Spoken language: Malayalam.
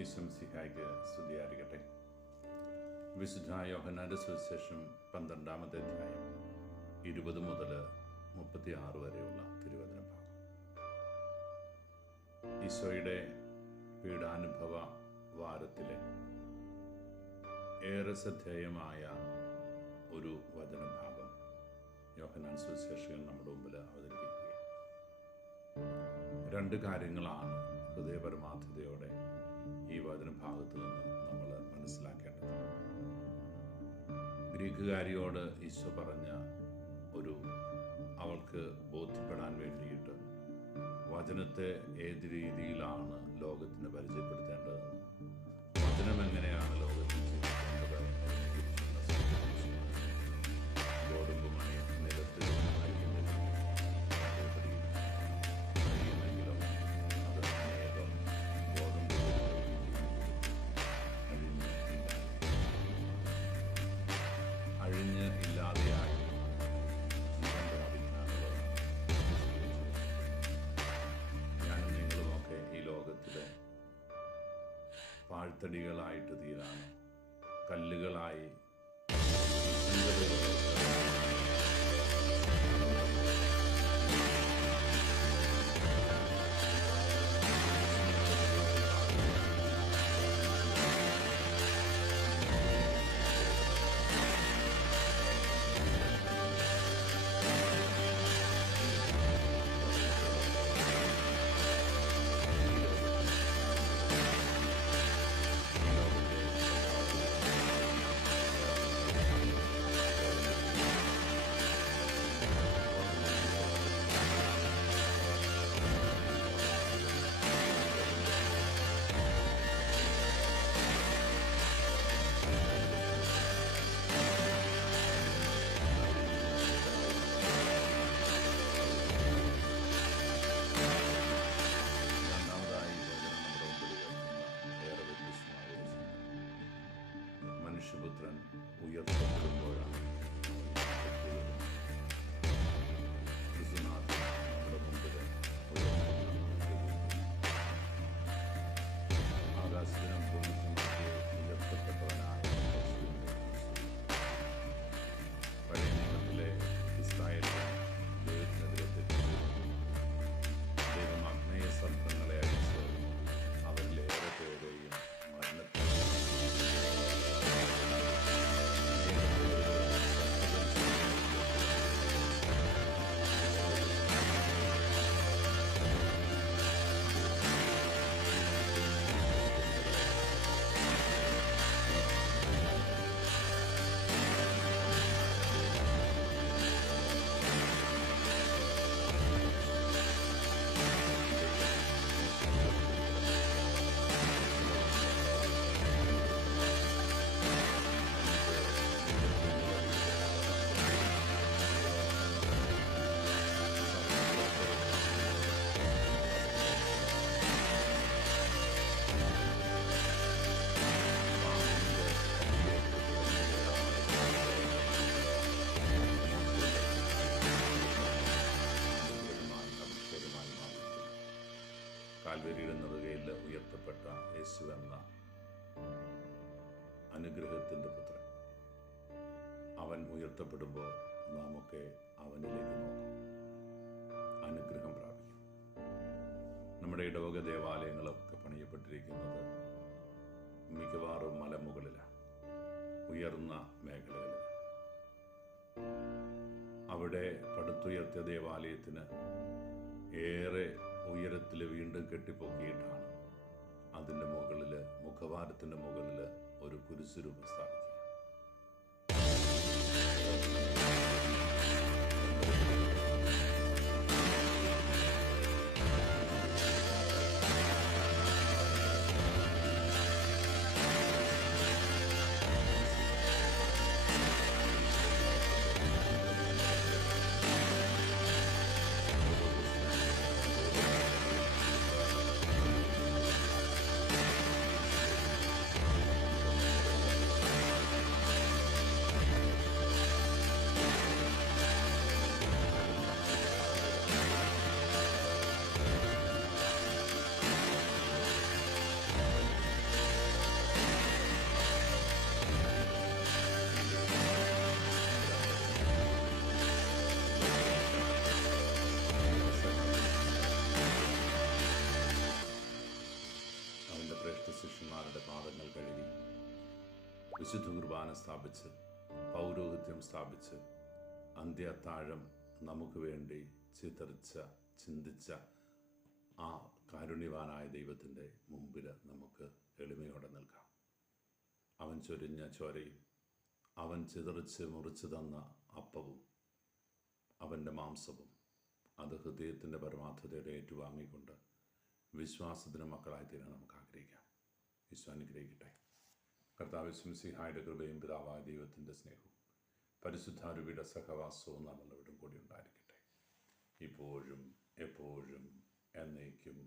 ഈശോമിശിഹായ്ക്ക് സ്തുതിയായിരിക്കട്ടെ. വിശുദ്ധ യോഹന്നാന്റെ സുവിശേഷം 12-ാമത്തെ അധ്യായം 20 മുതൽ 36 വരെയുള്ള തിരുവചന ഭാഗം. ഈശോയുടെ പീഡാനുഭവ വാരത്തിലെ ഏറെ ശ്രദ്ധേയമായ ഒരു വചനഭാഗം യോഹന്നാൻ സുവിശേഷകൻ നമ്മുടെ മുമ്പിൽ അവതരിപ്പിക്കുകയാണ്. രണ്ട് കാര്യങ്ങളാണ് ഹൃദയപരമാർത്ഥതയോടെ ഈ വചനഭാഗത്ത് നിന്ന് നമ്മൾ മനസ്സിലാക്കേണ്ടത്. ഗ്രീക്കുകാരിയോട് ഈശോ പറഞ്ഞ അവൾക്ക് ബോധ്യപ്പെടാൻ വേണ്ടിയിട്ട് വചനത്തെ ഏത് രീതിയിലാണ് ലോകത്തിന് പരിചയപ്പെടുത്തേണ്ടത്, വചനം എങ്ങനെയാണ് ലോകത്തിൽ ജീവിക്കേണ്ടത്, ഗോതമ്പ് മണി നിലത്തിൽ കഴിയുമെങ്കിലും അത് അനേകം ഗോതമ്പ് അഴിഞ്ഞ് ഇല്ലാതെയായി ജീവൻ പ്രാപിക്കാനുള്ളത്. ഞാനും നിങ്ങളുമൊക്കെ ഈ ലോകത്തിലെ പാഴ്ത്തടികളായിട്ട് തീരാണ്, കല്ലുകളായി മനുഷ്യപുത്രൻ ഉയർത്തപ്പെടുമ്പോഴാണ് ക്രിസ്തുനാഥൻ നമ്മുടെ മുമ്പിൽ ആകാശത്തിനും ഭൂമിക്കും ഉയർത്തപ്പെട്ടവനായ പഴയ നിയമത്തിലെ ഇസ്രായേലിനെ ദൈവത്തിനെതിരെ തെറ്റിച്ചു. ദൈവം അഗ്നേയ സർപ്പങ്ങളെ അയച്ച് അവരിലേറെ പേരെയും മരണത്തിൽ കാൽവരിയുടെ നെറുകയിൽ ഉയർത്തപ്പെട്ട യേശു എന്ന അനുഗ്രഹത്തിൻ്റെ പുത്രൻ. അവൻ ഉയർത്തപ്പെടുമ്പോൾ നാമൊക്കെ അവനിലേക്ക് നോക്കും, അനുഗ്രഹം പ്രാപിക്കും. നമ്മുടെ ഇടവക ദേവാലയങ്ങളൊക്കെ പണിയപ്പെട്ടിരിക്കുന്നത് മിക്കവാറും മലമുകളിലാണ്, ഉയർന്ന മേഖലകളിൽ. അവിടെ പടുത്തുയർത്തിയ ദേവാലയത്തിന് ഏറെ ഉയരത്തിൽ വീണ്ടും കെട്ടിപ്പൊക്കിയിട്ടാണ് അതിൻ്റെ മുകളിൽ, മുഖവാരത്തിൻ്റെ മുകളിൽ ഒരു കുരിശുരൂപം സ്ഥാപിക്കുക. ശിഷ്യന്മാരുടെ പാദങ്ങൾ കഴുകി വിശുദ്ധ കുർബാന സ്ഥാപിച്ച് പൗരോഹിത്യം സ്ഥാപിച്ച് അന്ത്യാത്താഴം നമുക്ക് വേണ്ടി ചിന്തിച്ച ആ കാരുണ്യവാനായ ദൈവത്തിൻ്റെ മുമ്പിൽ നമുക്ക് എളിമയോടെ നിൽക്കാം. അവൻ ചൊരിഞ്ഞ ചോരയും അവൻ മുറിച്ച് തന്ന അപ്പവും അവൻ്റെ മാംസവും അത് ഹൃദയത്തിൻ്റെ പരമാർത്ഥതയോടെ ഏറ്റുവാങ്ങിക്കൊണ്ട് വിശ്വാസത്തിന് മക്കളായിത്തീരാൻ നമുക്ക് ആഗ്രഹിക്കാം. ഈശോ അനുഗ്രഹിക്കട്ടെ. കർത്താവ് മിശിഹായുടെ കൃപയും പിതാവായ ദൈവത്തിൻ്റെ സ്നേഹവും പരിശുദ്ധാരൂപിയുടെ സഹവാസവും നമ്മളെവിടും കൂടി ഉണ്ടായിരിക്കട്ടെ, ഇപ്പോഴും എപ്പോഴും എന്നേക്കും.